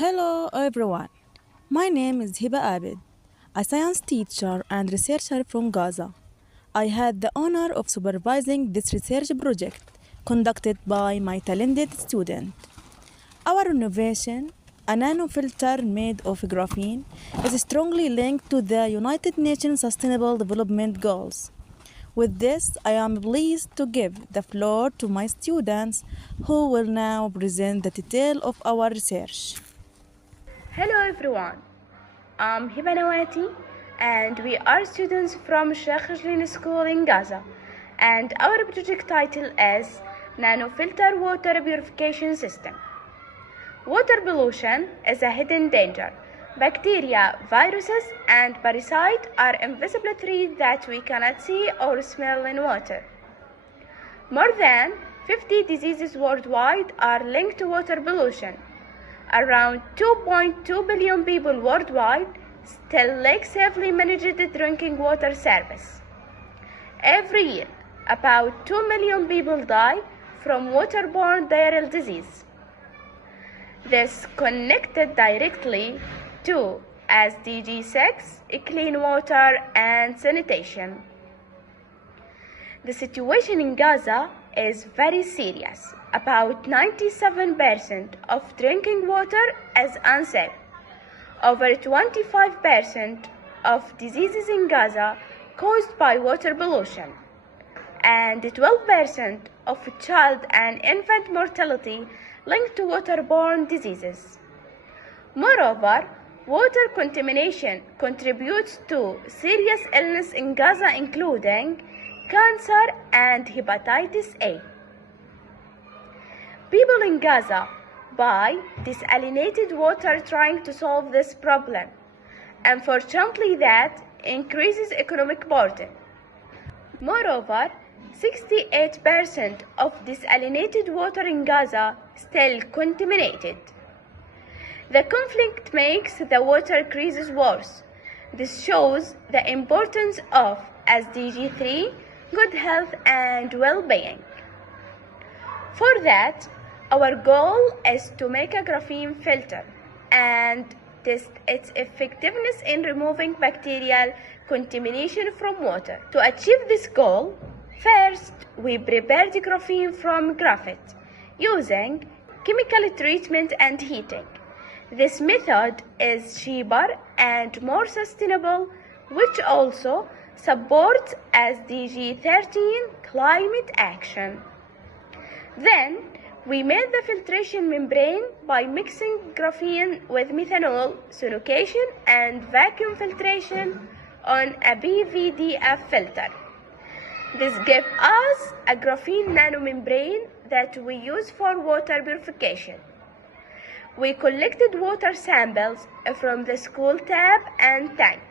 Hello everyone, my name is Heba Abed, a science teacher and researcher from Gaza. I had the honor of supervising this research project conducted by my talented student. Our innovation, a nano-filter made of graphene, is strongly linked to the United Nations Sustainable Development Goals. With this, I am pleased to give the floor to my students who will now present the detail of our research. Hello everyone, I'm Heba Nawati and we are students from Al-SheikhAjlin school in Gaza, and our project title is Nano-Filter Water Purification System. Water pollution is a hidden danger. Bacteria, viruses and parasites are invisible threats that we cannot see or smell in water. More than 50 diseases worldwide are linked to water pollution. Around 2.2 billion people worldwide still lack safely managed drinking water service. Every year, about 2 million people die from waterborne diarrheal disease. This connected directly to SDG 6, clean water and sanitation. The situation in Gaza is very serious. About 97% of drinking water is unsafe. Over 25% of diseases in Gaza caused by water pollution, and 12% of child and infant mortality linked to waterborne diseases. Moreover, water contamination contributes to serious illness in Gaza, including cancer and hepatitis A. People in Gaza buy desalinated water trying to solve this problem. Unfortunately, that increases economic burden. Moreover, 68% of desalinated water in Gaza still contaminated. The conflict makes the water crisis worse. This shows the importance of SDG 3, good health and well-being. For that, our goal is to make a graphene filter and test its effectiveness in removing bacterial contamination from water. To achieve this goal, first we prepared graphene from graphite using chemical treatment and heating. This method is cheaper and more sustainable, which also supports SDG 13 climate action. Then, we made the filtration membrane by mixing graphene with methanol, sanitation and vacuum filtration on a PVDF filter. This gave us a graphene nanomembrane that we use for water purification. We collected water samples from the school tap and tank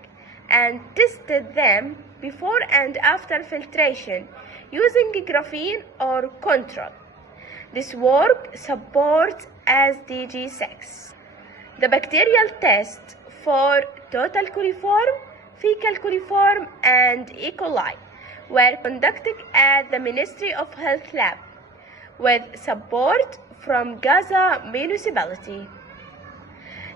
and tested them before and after filtration using graphene or control. This work supports SDG 6. The bacterial tests for total coliform, fecal coliform, and E. coli were conducted at the Ministry of Health lab with support from Gaza municipality.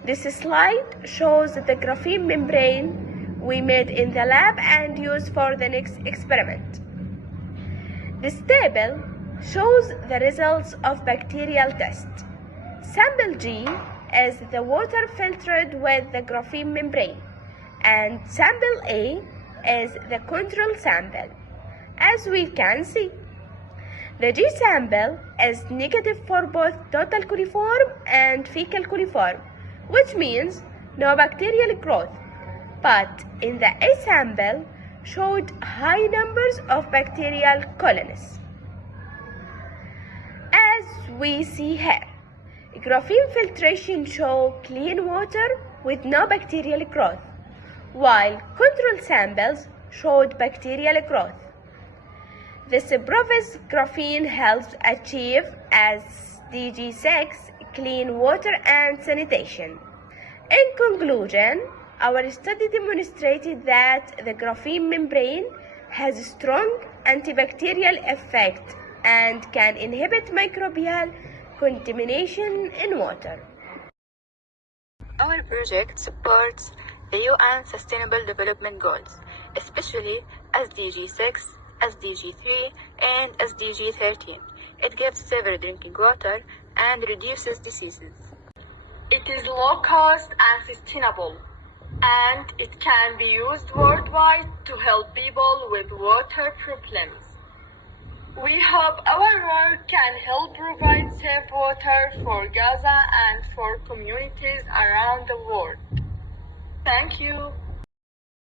This slide shows the graphene membrane we made in the lab and used for the next experiment. This table shows the results of bacterial test. Sample G is the water filtered with the graphene membrane, and sample A is the control sample. As we can see, the G sample is negative for both total coliform and fecal coliform, which means no bacterial growth, but in the A sample showed high numbers of bacterial colonies. As we see here, graphene filtration shows clean water with no bacterial growth, while control samples showed bacterial growth. This proves graphene helps achieve SDG 6, clean water and sanitation. In conclusion, our study demonstrated that the graphene membrane has a strong antibacterial effect and can inhibit microbial contamination in water. Our project supports the UN Sustainable Development Goals, especially SDG 6, SDG 3, and SDG 13. It gives safer drinking water and reduces diseases. It is low cost and sustainable, and it can be used worldwide to help people with water problems. We hope our work can help provide safe water for Gaza and for communities around the world. Thank you.